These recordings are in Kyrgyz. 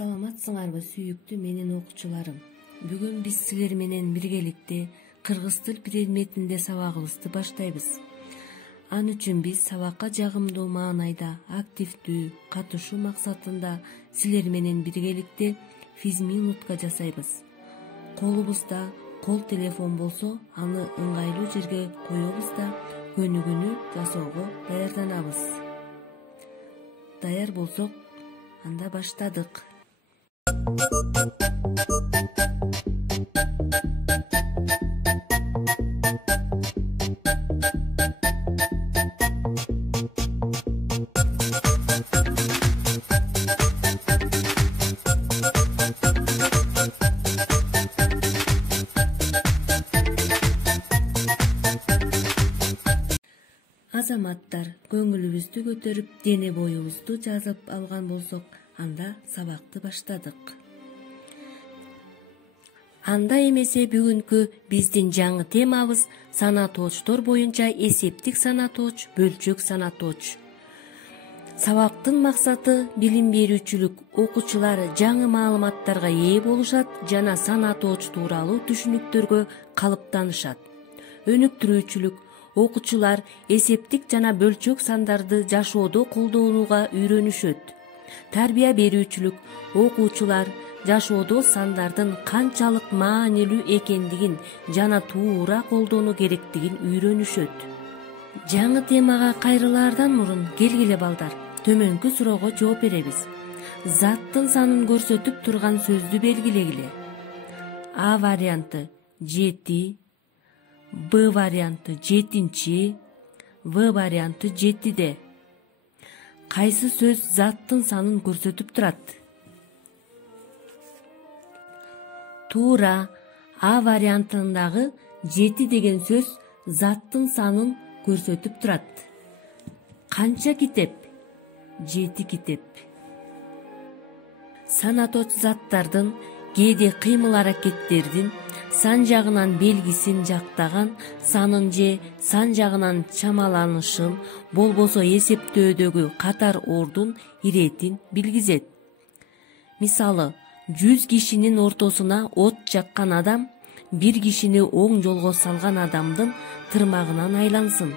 Саламатсыңарбы сүйүктүү менин окуучуларым. Бүгүн биз силер менен биргеликте кыргыз тил предметинде сабагыбызды баштайбыз. Ал үчүн биз сабакка жагымдуу маанайда активдүү катышуу максатында силер менен биргеликте физминутка жасайбыз. Колубузда кол телефон болсо, аны ыңгайлуу жерге коебуз да көнүгүүнү жасоого даярданабыз. Даяр болсок, анда баштадык. Азаматтар, көңүлүбүздү көтөрүп, дене боюбузду жазып алган болсок, анда сабакты баштадык. Анда эмесе бүгүнкү биздин жаңы темабыз санатоочтор боюнча эсептик санатооч, бөлчөк санатооч. Сабактын максаты билим берүүчүлүк, окуучулар жаңы маалыматтарга ээ болушат жана санатооч тууралуу түшүнүктөргө калыптанышат. Өнүктүрүүчүлүк, окуучулар эсептик жана бөлчөк сандарды жашоодо колдонууга үйрөнүшөт. Тарбия берүүчүлүк, окуучулар жашоодо сандардын канчалык маанилүү экендигин жана туура колдонуу керектигин үйрөнүшөт. Жаңы темага кайрылаардан мурун келгиле балдар, төмөнкү суроого жооп беребиз. Заттын санын көрсөтүп турган сөздү белгилегиле. А варианты 7, Б варианты 7-чи, В варианты 7-де. Кайсы сөз заттын санын көрсөтүп турат? Туура, А вариантындагы 7 деген сөз заттын санын көрсөтүп турат. Канча китеп? 7 китеп. Санатооч заттардын кээде кыймыл-аракеттердин сан жагынан белгисин жактаган, санын же сан жагынан чамаланышын, болбосо эсептөөдөгү катар ордун иретин билгизет. Мисалы, 100 кишинин ортосуна от жаккан адам 1 кишини оң жолго салган адамдын тырмагынан айлансын.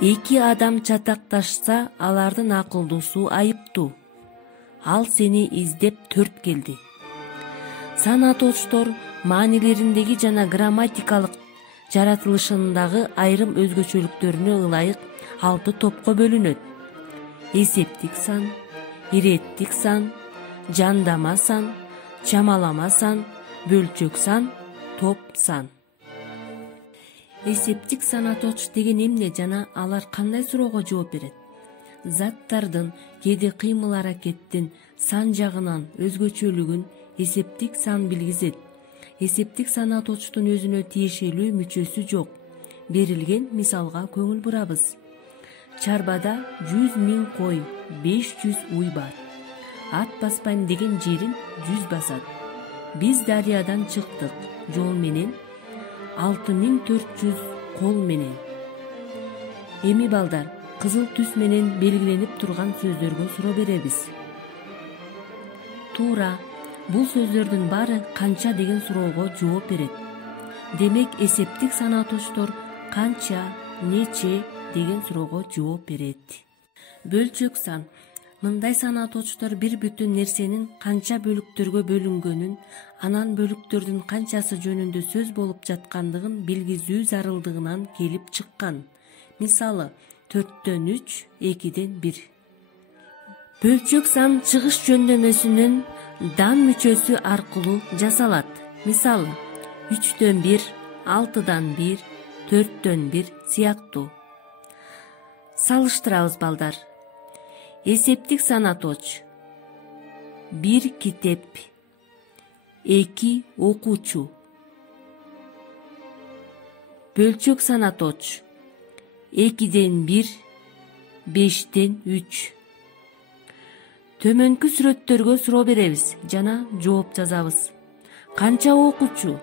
2 адам чатакташса, алардын акылдуусу айыптуу. Ал сени издеп 4 келди. Санатоочтор маанилериндеги жана грамматикалык жаратылышындагы айрым өзгөчөлүктөрүнө ылайык 6 топко бөлүнөт. Эсептик сан, иреттик сан, жандама сан, чамалама сан, бөлчөк сан, топ сан. Эсептик санатооч деген эмне жана алар кандай суроого жооп берет? Заттардын кээде кыймыл-аракеттин сан жагынан өзгөчөлүгүн эсептик сан билгизет. Эсептик санатоочтун өзүнө тиешелүү мүчөсү жок. Берилген мисалга көңүл бурабыз. Чарбада 100 000 кой, 500 уй бар. Ат баспайм деген жерин 100 басат. Биз дарыядан чыктык жол менен 6400 кол менен. Эми балдар, кызыл түс менен белгиленип турган сөздөргө суроо беребиз. Туура, бул сөздөрдүн баары канча деген суроого жооп берет. Демек, эсептик санатоочтор канча, нече деген суроого жооп берет. Бөлчөк сан. Мындай санатоочтор бир бүтүн нерсенин канча бөлүктөргө бөлүнгөнүн, анан бөлүктөрдүн канчасы жөнүндө сөз болуп жаткандыгын билгизүү зарылдыгынан келип чыккан. Мисалы, 4-3, 2-1. Бөлчөк сан чыгыш жөндөмөсүнүн дан мүчөсү аркылуу жасалат. Мисалы, 3-1, 6-1, 4-1 сыяктуу. Салыштырабыз балдар. Эсептик санатооч 1 китеп, 2 окуучу. Бөлчөк санатооч 2-1, 5-3. Төмөнкү сүрөттөргө суроо беребиз жана жооп жазабыз. Канча окуучу?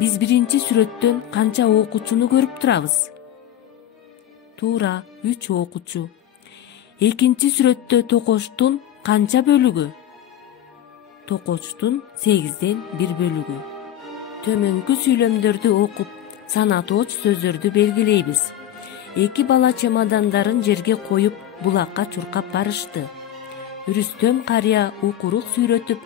Биз биринчи сүрөттөн канча окуучуну көрүп турабыз? Туура, 3 окуучу. Экинчи сүрөттө токоштун канча бөлүгү? токочтун 8ден 1 бөлүгү. Төмөнкү сүйлөмдөрдү окуп, санатооч сөздөрдү белгилейбиз. Эки бала чемодандарын жерге коюп, булакка чуркап барышты. Рүстөм карыя укурук сүйрөтүп,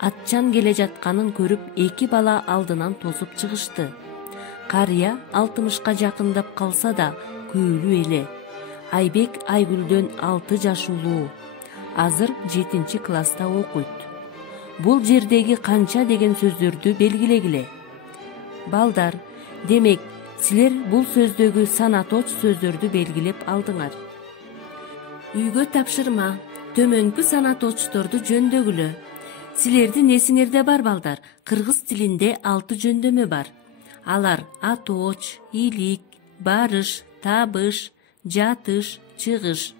атчан келе жатканын көрүп, эки бала алдынан тосуп чыгышты. Карыя 60ка жакындап калса да, күөлүү эле. Айбек Айгүлдөн 6 жаш улуу. Азыр 7 класста окуйт. Бул жердеги канча деген сөздөрдү белгилегиле. Балдар, демек, силер бул сөздөгү санатооч сөздөрдү белгилеп алдыңар. Үйгө тапшырма, төмөнкү санатоочторду жөндөгүлө. Силердин эсиңерде бар балдар, кыргыз тилинде 6 жөндөмө бар. Алар атооч, илик, барыш, табыш, жатыш, чыгыш.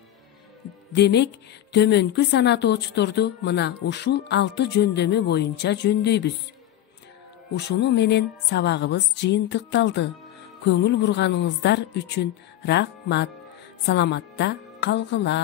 Демек, төмөнкү санатоочторду мына ушул 6 жөндөмө боюнча жөндөйбүз. Ушуну менен сабагыбыз жыйынтыкталды. Көңүл бурганыңыздар үчүн рахмат. Саламатта калгыла.